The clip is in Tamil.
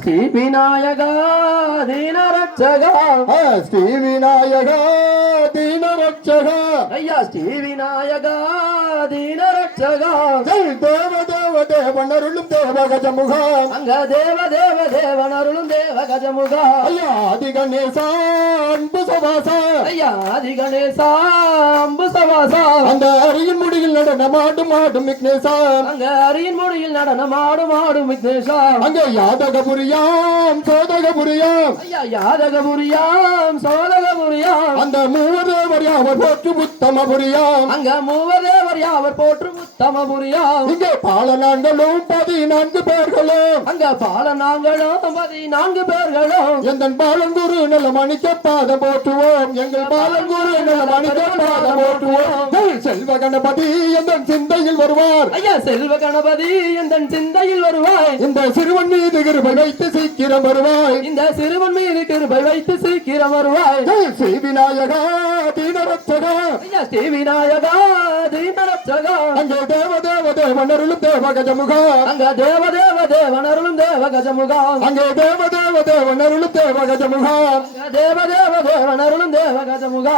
ஸ்ரீ விநாயகா தீனரட்சகா ஸ்ரீ விநாயகா தீனரட்சகா ஐயா ஸ்ரீ விநாயகா தீனரட்சகா ஜெய் தேவ தேவ தேவனருளும் தேவ கஜமுகா அங்க தேவ தேவ தேவனருளும் தேவ கஜமுகா ஐயா ஆதி கணேசா அன்பு சவாசா ஐயா ஆதி கணேசா அம்பு சவாசா அந்த அரியின் முடியில் நடனமாடும் ஆடும் விக்னேசா அங்க அரியின் மொழியில் நடனமாடும் ஆடும் விக்னேஷா அங்க யாதகபுரியாம் சோதகபுரியாம் ஐயா யாதகபுரியாம் சோதகபுரியாம் அந்த மூவதேவர் யாவர் போற்று உத்தமபுரியாம் அங்க மூவதேவர் யாவர் போற்றும் உத்தமபுரியாம் இங்கே பாலனாங்களும் 14 பேர்களும் அங்க பால நாங்களும் 14 பேர்களும் எங்கள் பாலங்குரு நல்ல மணிக்க பாதம் போற்றுவோம் எங்கள் பாலங்குரு நல்ல மணிக்க பாதம் போற்றுவோம் ஜெய் செல்வ கணபதி எங்கள் சிந்தையில் வருவார் ஐயா செல்வ கணபதி எந்தன் சிந்தையில் வருவாய் இந்த சிறுவன் மீது கிருபை வைத்து சீக்கிரம் வருவாய் இந்த சிறுவன் மீது கிருபை வைத்து சீக்கிரம் வருவாய் ஜெய் ஸ்ரீ விநாயகா தீனரட்சகா ஐயா ஸ்ரீ விநாயகா தீனரட்சகா அங்கே தேவ தேவ தேவனருளும் தேவ கஜமுகா அங்க தேவ தேவ தேவனருளும் தேவ கஜமுகா அங்கே தேவ தேவ தேவனருளும் தேவ கஜமுகா அங்க தேவ தேவ தேவனருளும் தேவ கஜமுகா